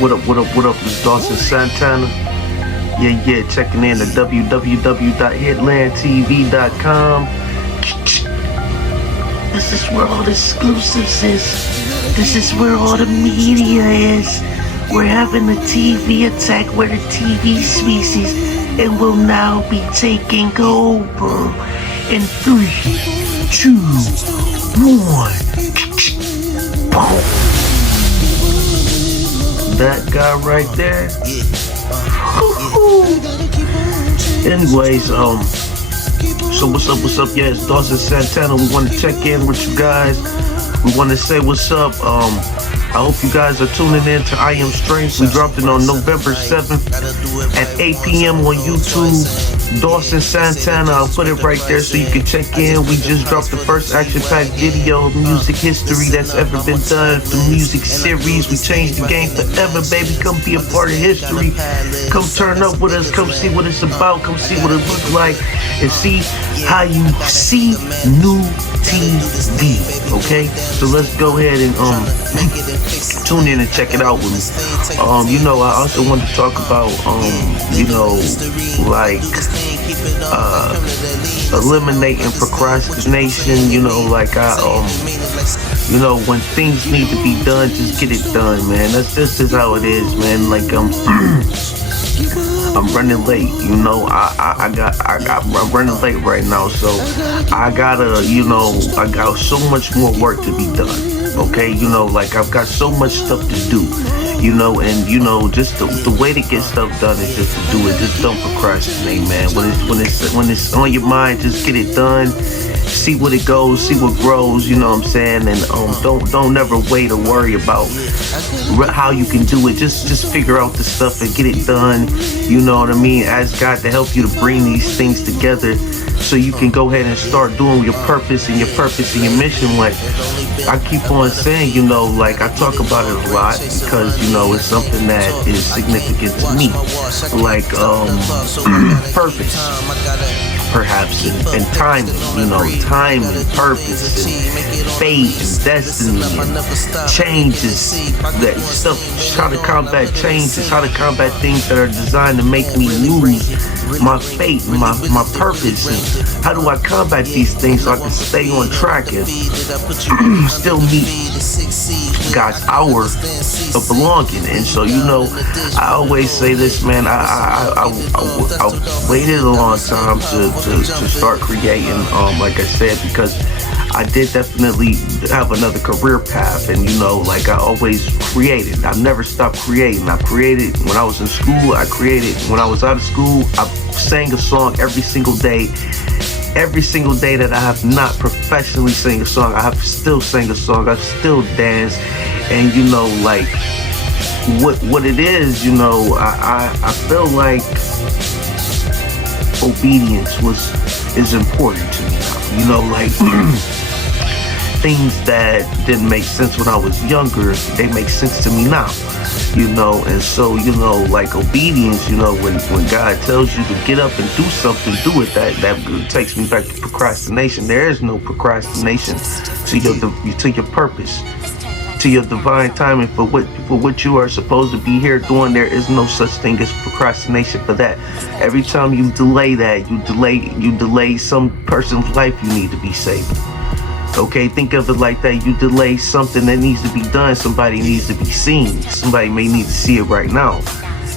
What up? It's Dauson Santana. Yeah, checking in at www.hitlandtv.com. This is where all the exclusives is. This is where all the media is. We're having a TV attack. We're the TV species, and we'll now be taking over in 3, 2, 1. Boom. That guy right there. Anyways, so what's up? Yeah, it's Dauson Santana. We want to check in with you guys. We want to say what's up. I hope you guys are tuning in to I Am Strength. We dropped it on November 7th at 8 p.m. on YouTube. Dauson Santana, I'll put it right there so you can check in. We just dropped the first action-packed video of music history that's ever been done. The music series, we changed the game forever, baby. Come be a part of history. Come turn up with us. Come see what it's about. Come see what it looks like. And see how you see new TV, okay? So let's go ahead and tune in and check it out with me. I also want to talk about eliminating procrastination. When things need to be done, just get it done, man. That's just how it is, man. I'm running late, I'm running late right now, so I got so much more work to be done, okay? I've got so much stuff to do, just the way to get stuff done is just to do it. Just don't procrastinate, man. When it's on your mind, just get it done. See what it goes, see what grows, you know what I'm saying? And don't never wait or worry about how you can do it. Just figure out the stuff and get it done. You know what I mean? Ask God to help you to bring these things together so you can go ahead and start doing your purpose and your mission. Like I keep on saying, I talk about it a lot because, it's something that is significant to me. Purpose, perhaps, and timing, time and purpose and fate and destiny and changes, that stuff, how to combat changes, how to combat things that are designed to make me lose my fate and my purpose, and how do I combat these things so I can stay on track and still meet God's hour of belonging. And so, I always say this, man, I waited a long time to start creating, like I said, because I did definitely have another career path, and I always created. I never stopped creating. I created when I was in school. I created when I was out of school. I sang a song every single day. Every single day that I have not professionally sang a song, I have still sang a song. I still dance, and what it is, I feel like obedience is important to me now. Things that didn't make sense when I was younger, they make sense to me now. And so, obedience, when God tells you to get up and do something, do it. That takes me back to procrastination. There is no procrastination to your purpose, to your divine timing for what you are supposed to be here doing. There is no such thing as procrastination for that. Every time you delay that, you delay some person's life you need to be saving. Okay, think of it like that. You delay something that needs to be done. Somebody needs to be seen. Somebody may need to see it right now.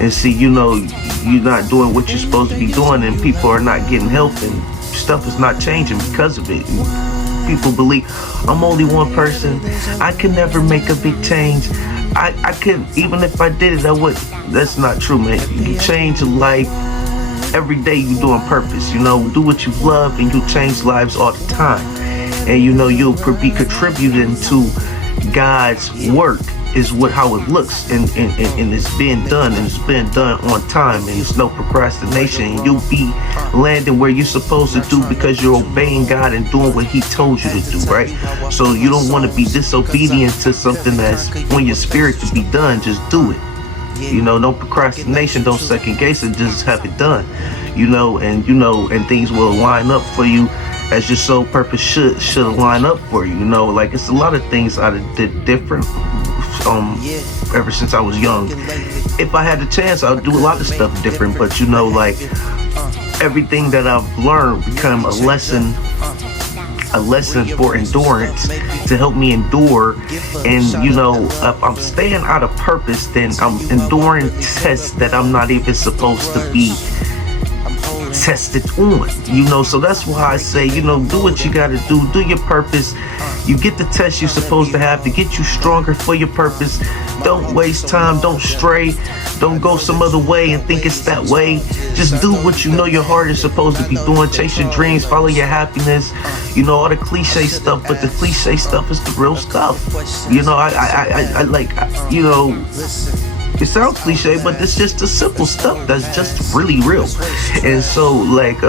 And see, you're not doing what you're supposed to be doing, and people are not getting help, and stuff is not changing because of it. And people believe, I'm only one person. I can never make a big change. I couldn't, even if I did it, I would. That's not true, man. You change a life every day. You doing purpose. Do what you love, and you change lives all the time. And you'll be contributing to God's work is how it looks, and it's being done, and it's being done on time, and it's no procrastination. And you'll be landing where you're supposed to do because you're obeying God and doing what He told you to do, right? So you don't want to be disobedient to something that's on your spirit to be done. Just do it. No procrastination, don't second guess it, just have it done. And things will line up for you as your soul purpose should line up for you. It's a lot of things I did different ever since I was young. If I had the chance, I would do a lot of stuff different, but like everything that I've learned become a lesson for endurance to help me endure. And if I'm staying out of purpose, then I'm enduring tests that I'm not even supposed to be tested on. So that's why I say, do what you gotta do your purpose. You get the test you're supposed to have to get you stronger for your purpose. Don't waste time, don't stray, don't go some other way and think it's that way. Just do what you know your heart is supposed to be doing. Chase your dreams, follow your happiness. All the cliche stuff, but the cliche stuff is the real stuff. I like, it sounds cliche, but it's just the simple stuff that's just really real. And so, like,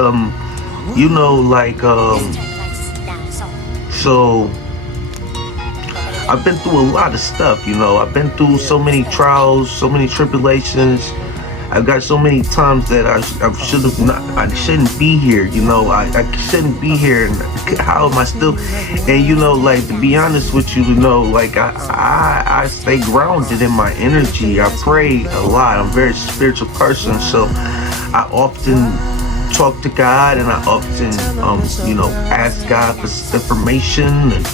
so I've been through a lot of stuff. I've been through so many trials, so many tribulations. I've got so many times that I shouldn't be here. I shouldn't be here. And how am I still? And like, to be honest with you, like I stay grounded in my energy. I pray a lot. I'm a very spiritual person, so I often talk to God, and I often ask God for information and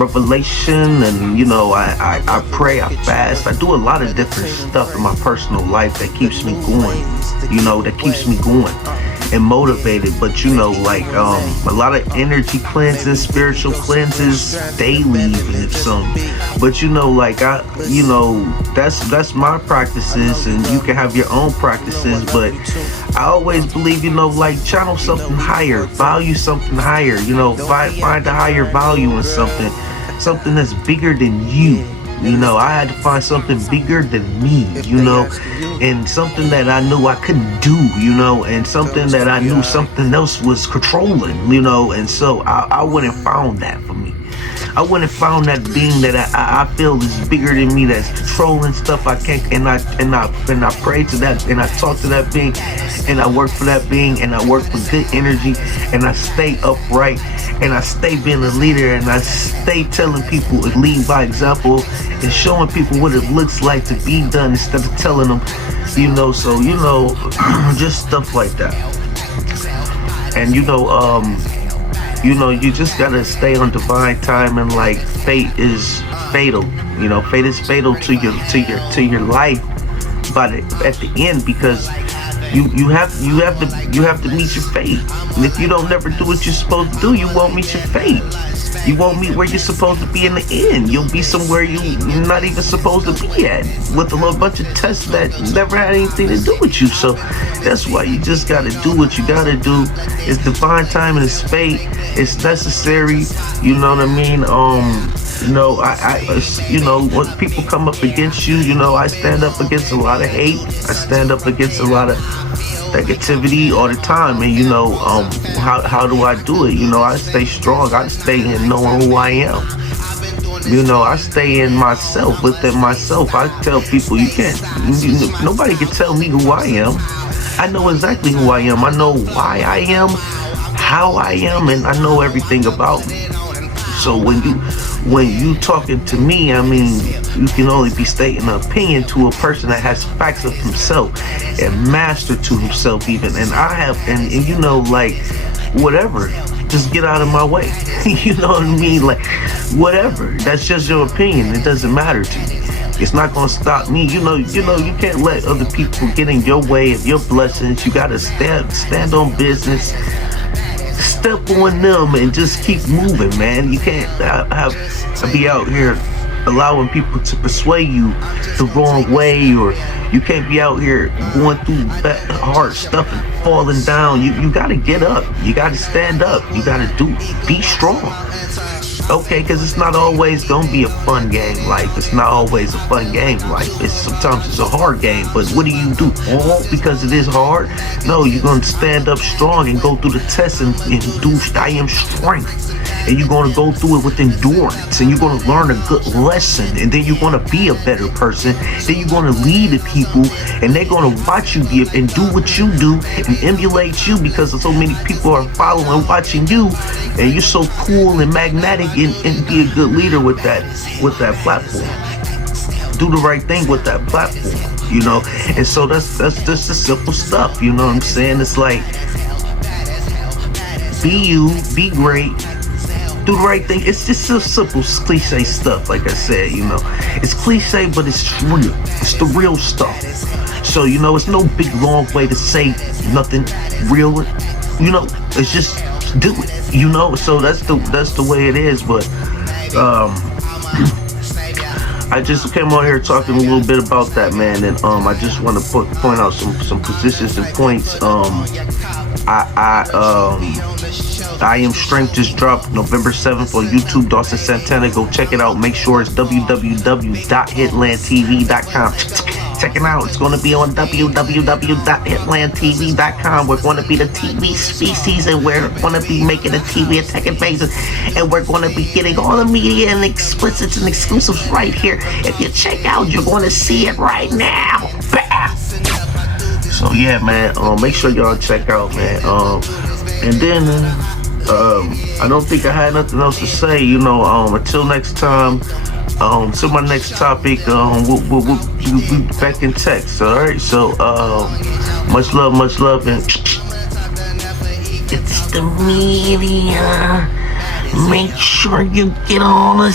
revelation, and I pray, I fast, I do a lot of different stuff in my personal life that keeps me going, and motivated. But like a lot of energy cleanses, spiritual cleanses daily, even some. But like that's my practices, and you can have your own practices. But I always believe, like, channel something higher, value something higher, find a higher value in something that's bigger than you. I had to find something bigger than me, and something that I knew I couldn't do, and something that I knew something else was controlling, and so I wouldn't found that for me. I wouldn't found that being that I feel is bigger than me, that's controlling stuff I can't, and I pray to that, and I talk to that being, and I work for that being, and I work with good energy, and I stay upright, and I stay being a leader, and I stay telling people to lead by example, and showing people what it looks like to be done instead of telling them, so just stuff like that. And you just gotta stay on divine time, and like fate is fatal. Fate is fatal to your life, but at the end, because you have to meet your fate. And if you don't never do what you're supposed to do, you won't meet your fate. You won't meet where you're supposed to be in the end. You'll be somewhere you're not even supposed to be at, with a little bunch of tests that never had anything to do with you. So that's why you just gotta do what you gotta do. It's divine time and it's fate. It's necessary. You know what I mean? When people come up against you, I stand up against a lot of hate. I stand up against a lot of negativity all the time. And how do I do it? I stay strong. I stay in knowing who I am. I stay in myself, within myself. I tell people, nobody can tell me who I am. I know exactly who I am. I know why I am, how I am, and I know everything about me. So when you talking to me, I mean, you can only be stating an opinion to a person that has facts of himself and mastered to himself even. And I have, and like, whatever, just get out of my way. You know what I mean? Like, whatever. That's just your opinion. It doesn't matter to me. It's not gonna stop me. You can't let other people get in your way of your blessings. You gotta stand on business. Step on them and just keep moving, man. You can't be out here allowing people to persuade you the wrong way, or you can't be out here going through hard stuff and falling down. You gotta get up. You gotta stand up. You gotta be strong. Okay, because it's not always gonna be a fun game. Life, it's not always a fun game. Life, sometimes it's a hard game. But what do? All because it is hard? No, you're gonna stand up strong and go through the test and do I am strength. And you're gonna go through it with endurance, and you're gonna learn a good lesson, and then you're gonna be a better person. Then you're gonna lead the people, and they're gonna watch you give and do what you do and emulate you, because so many people are following, watching you, and you're so cool and magnetic, and be a good leader with that platform. do the right thing with that platform, you know. And so that's just the simple stuff, you know what I'm saying? It's like, be you, be great, do the right thing. It's just so simple, cliche stuff. Like I said, you know, it's cliche, but it's real. It's the real stuff. So, you know, it's no big long way to say nothing real. You know, it's just do it. You know, so that's the way it is. But I just came on here talking a little bit about that, man, and I just want to point out some positions and points. I Am Strength just dropped November 7th on YouTube. Dauson Santana, go check it out. Make sure it's www.hitlandtv.com. Check it out. It's going to be on www.hitlandtv.com. We're going to be the TV species, and we're going to be making a TV attacking basis, and we're going to be getting all the media and explicits and exclusives right here. If you check out, you're going to see it right now. Bam! So yeah, man, make sure y'all check out, man. And then I don't think I had nothing else to say, you know. Until next time, till my next topic, we'll be back in text. All right, so much love, and it's the media. Make sure you get all the